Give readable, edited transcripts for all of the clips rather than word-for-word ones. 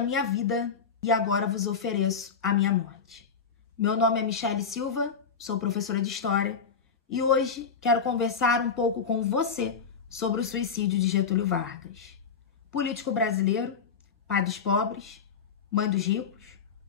a minha vida e agora vos ofereço a minha morte. Meu nome é Michele Silva, sou professora de História e hoje quero conversar um pouco com você sobre o suicídio de Getúlio Vargas. Político brasileiro, pai dos pobres, mãe dos ricos,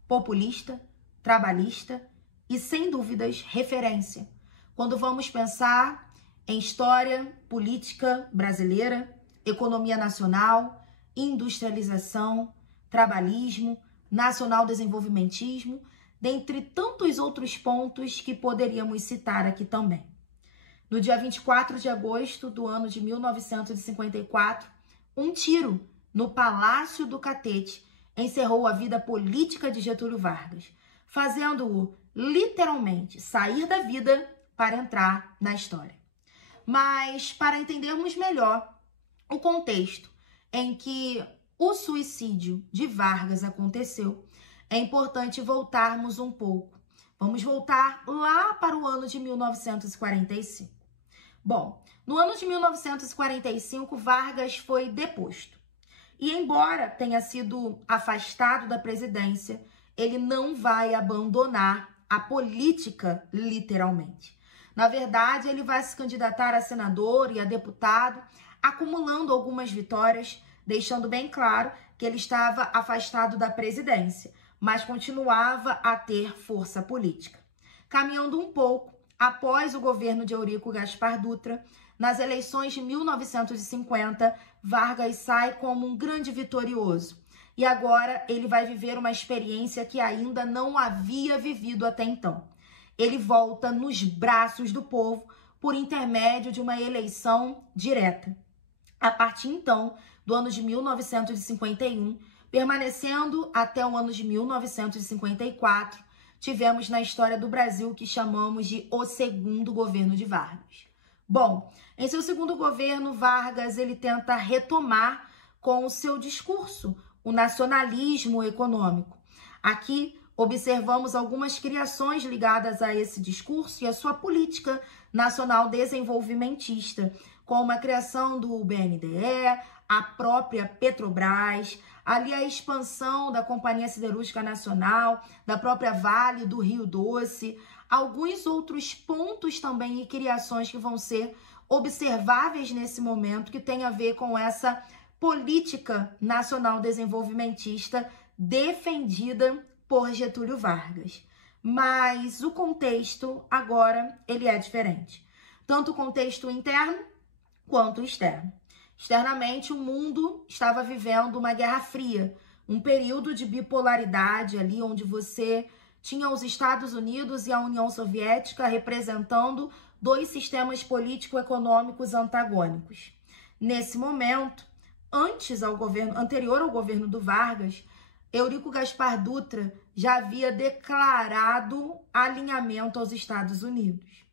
populista, trabalhista e, sem dúvidas, referência quando vamos pensar em história política brasileira, economia nacional, industrialização, trabalhismo, nacional-desenvolvimentismo, dentre tantos outros pontos que poderíamos citar aqui também. No dia 24 de agosto do ano de 1954, um tiro no Palácio do Catete encerrou a vida política de Getúlio Vargas, fazendo-o literalmente sair da vida para entrar na história. Mas, para entendermos melhor o contexto em que o suicídio de Vargas aconteceu, é importante voltarmos um pouco. Vamos voltar lá para o ano de 1945. Bom, no ano de 1945, Vargas foi deposto. E embora tenha sido afastado da presidência, ele não vai abandonar a política literalmente. Na verdade, ele vai se candidatar a senador e a deputado, acumulando algumas vitórias, deixando bem claro que ele estava afastado da presidência, mas continuava a ter força política. Caminhando um pouco, após o governo de Eurico Gaspar Dutra, nas eleições de 1950, Vargas sai como um grande vitorioso. E agora ele vai viver uma experiência que ainda não havia vivido até então. Ele volta nos braços do povo por intermédio de uma eleição direta. A partir então do ano de 1951, permanecendo até o ano de 1954, tivemos na história do Brasil o que chamamos de o segundo governo de Vargas. Bom, em seu segundo governo, Vargas ele tenta retomar com o seu discurso o nacionalismo econômico. Aqui observamos algumas criações ligadas a esse discurso e a sua política nacional desenvolvimentista, como a criação do BNDE, a própria Petrobras, ali a expansão da Companhia Siderúrgica Nacional, da própria Vale do Rio Doce, alguns outros pontos também e criações que vão ser observáveis nesse momento, que tem a ver com essa política nacional desenvolvimentista defendida por Getúlio Vargas. Mas o contexto agora ele é diferente. Tanto o contexto interno quanto o externo. Externamente, o mundo estava vivendo uma Guerra Fria, um período de bipolaridade ali onde você tinha os Estados Unidos e a União Soviética representando dois sistemas político-econômicos antagônicos. Nesse momento, anterior ao governo do Vargas, Eurico Gaspar Dutra já havia declarado alinhamento aos Estados Unidos.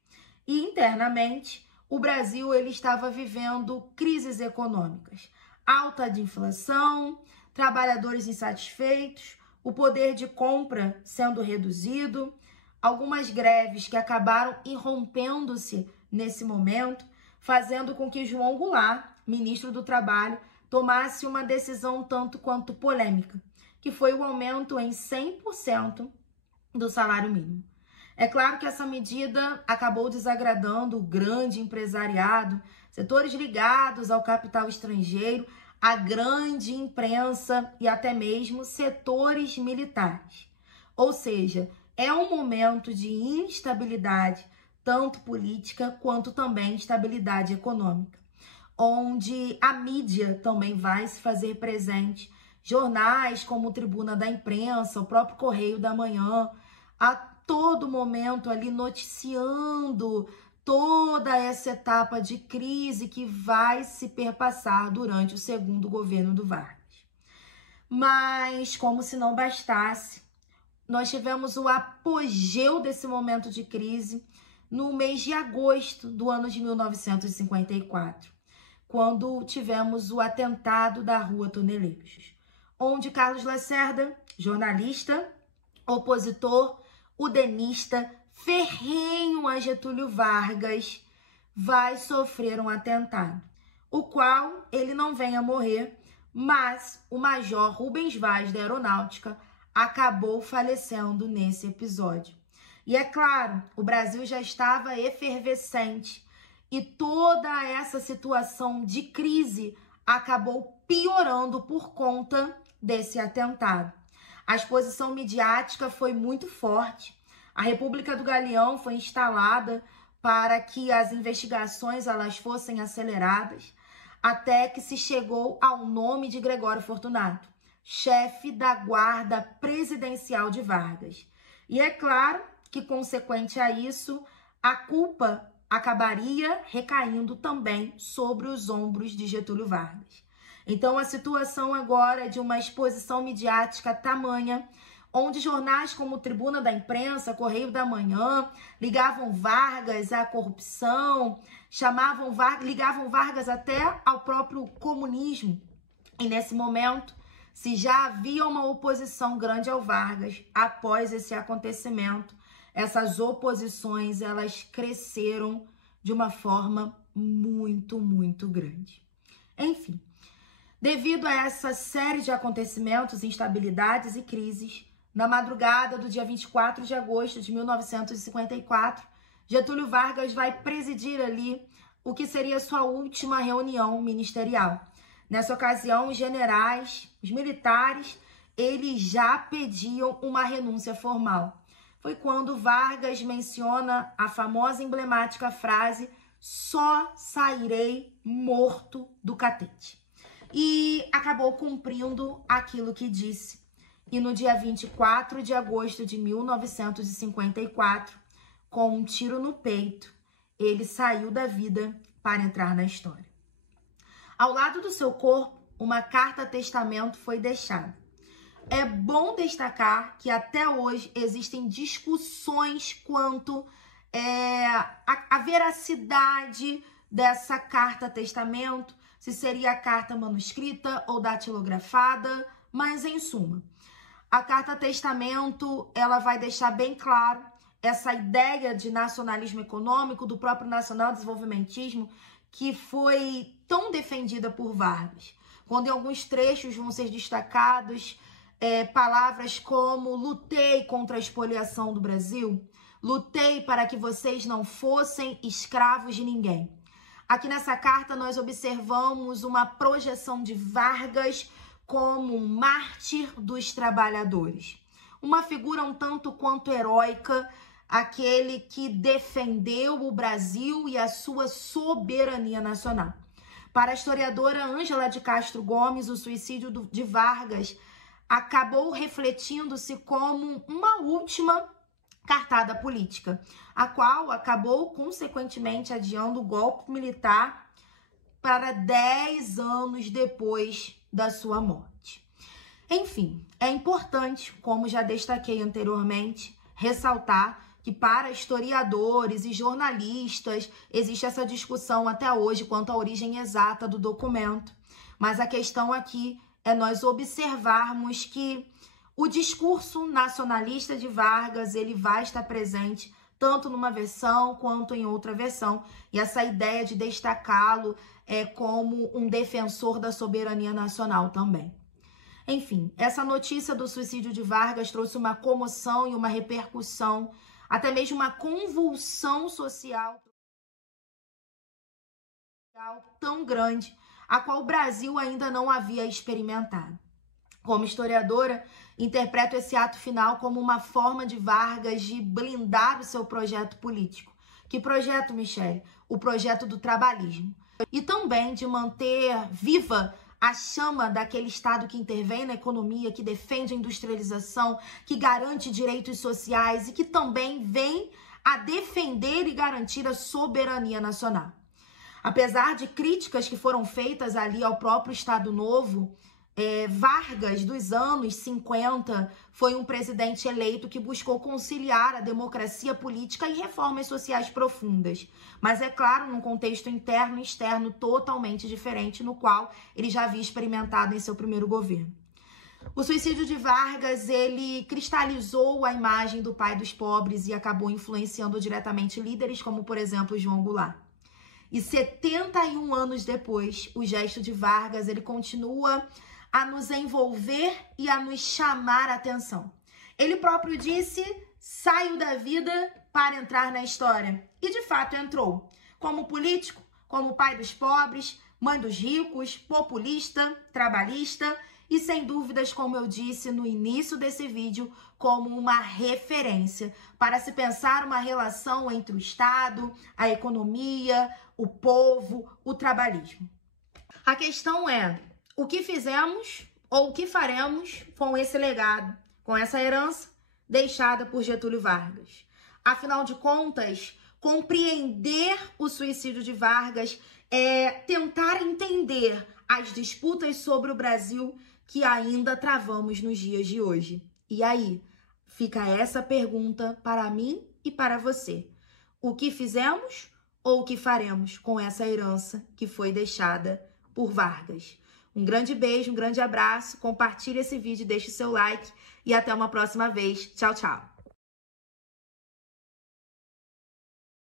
E internamente, o Brasil ele estava vivendo crises econômicas, alta de inflação, trabalhadores insatisfeitos, o poder de compra sendo reduzido, algumas greves que acabaram irrompendo-se nesse momento, fazendo com que João Goulart, ministro do Trabalho, tomasse uma decisão tanto quanto polêmica, que foi o aumento em 100% do salário mínimo. É claro que essa medida acabou desagradando o grande empresariado, setores ligados ao capital estrangeiro, a grande imprensa e até mesmo setores militares. Ou seja, é um momento de instabilidade, tanto política quanto também instabilidade econômica, onde a mídia também vai se fazer presente, jornais como Tribuna da Imprensa, o próprio Correio da Manhã, a todo momento ali noticiando toda essa etapa de crise que vai se perpassar durante o segundo governo do Vargas. Mas, como se não bastasse, nós tivemos o apogeu desse momento de crise no mês de agosto do ano de 1954, quando tivemos o atentado da Rua Toneleiros, onde Carlos Lacerda, jornalista, opositor, udenista, ferrenho a Getúlio Vargas, vai sofrer um atentado, o qual ele não vem a morrer, mas o Major Rubens Vaz da Aeronáutica acabou falecendo nesse episódio. E é claro, o Brasil já estava efervescente e toda essa situação de crise acabou piorando por conta desse atentado. A exposição midiática foi muito forte. A República do Galeão foi instalada para que as investigações elas fossem aceleradas, até que se chegou ao nome de Gregório Fortunato, chefe da Guarda Presidencial de Vargas. E é claro que, consequente a isso, a culpa acabaria recaindo também sobre os ombros de Getúlio Vargas. Então, a situação agora é de uma exposição midiática tamanha, onde jornais como Tribuna da Imprensa, Correio da Manhã, ligavam Vargas à corrupção, ligavam Vargas até ao próprio comunismo. E nesse momento, se já havia uma oposição grande ao Vargas, após esse acontecimento, essas oposições elas cresceram de uma forma muito, muito grande. Enfim, devido a essa série de acontecimentos, instabilidades e crises, na madrugada do dia 24 de agosto de 1954, Getúlio Vargas vai presidir ali o que seria sua última reunião ministerial. Nessa ocasião, os generais, os militares, eles já pediam uma renúncia formal. Foi quando Vargas menciona a famosa emblemática frase: "Só sairei morto do catete". E acabou cumprindo aquilo que disse. E no dia 24 de agosto de 1954, com um tiro no peito, ele saiu da vida para entrar na história. Ao lado do seu corpo, uma carta-testamento foi deixada. É bom destacar que até hoje existem discussões quanto à veracidade dessa carta-testamento, se seria a carta manuscrita ou datilografada, mas em suma, a carta-testamento ela vai deixar bem claro essa ideia de nacionalismo econômico, do próprio nacional-desenvolvimentismo, que foi tão defendida por Vargas. Quando em alguns trechos vão ser destacados palavras como: "Lutei contra a expoliação do Brasil, lutei para que vocês não fossem escravos de ninguém". Aqui nessa carta nós observamos uma projeção de Vargas como um mártir dos trabalhadores. Uma figura um tanto quanto heróica, aquele que defendeu o Brasil e a sua soberania nacional. Para a historiadora Ângela de Castro Gomes, o suicídio de Vargas acabou refletindo-se como uma última cartada política, a qual acabou consequentemente adiando o golpe militar para 10 anos depois da sua morte. Enfim, é importante, como já destaquei anteriormente, ressaltar que para historiadores e jornalistas existe essa discussão até hoje quanto à origem exata do documento, mas a questão aqui é nós observarmos que o discurso nacionalista de Vargas ele vai estar presente tanto numa versão quanto em outra versão, e essa ideia de destacá-lo como um defensor da soberania nacional também. Enfim, essa notícia do suicídio de Vargas trouxe uma comoção e uma repercussão, até mesmo uma convulsão social tão grande, a qual o Brasil ainda não havia experimentado. Como historiadora, interpreto esse ato final como uma forma de Vargas de blindar o seu projeto político. Que projeto, Michele? O projeto do trabalhismo. E também de manter viva a chama daquele Estado que intervém na economia, que defende a industrialização, que garante direitos sociais e que também vem a defender e garantir a soberania nacional. Apesar de críticas que foram feitas ali ao próprio Estado Novo, Vargas, dos anos 50, foi um presidente eleito que buscou conciliar a democracia política e reformas sociais profundas. Mas, é claro, num contexto interno e externo totalmente diferente, no qual ele já havia experimentado em seu primeiro governo. O suicídio de Vargas, ele cristalizou a imagem do pai dos pobres e acabou influenciando diretamente líderes como, por exemplo, João Goulart. E 71 anos depois, o gesto de Vargas, ele continua a nos envolver e a nos chamar a atenção. Ele próprio disse: saio da vida para entrar na história. E de fato entrou. Como político, como pai dos pobres, mãe dos ricos, populista, trabalhista e, sem dúvidas, como eu disse no início desse vídeo, como uma referência para se pensar uma relação entre o Estado, a economia, o povo, o trabalhismo. A questão é: o que fizemos ou o que faremos com esse legado, com essa herança deixada por Getúlio Vargas? Afinal de contas, compreender o suicídio de Vargas é tentar entender as disputas sobre o Brasil que ainda travamos nos dias de hoje. E aí, fica essa pergunta para mim e para você: o que fizemos ou o que faremos com essa herança que foi deixada por Vargas? Um grande beijo, um grande abraço, compartilhe esse vídeo, deixe seu like e até uma próxima vez. Tchau, tchau!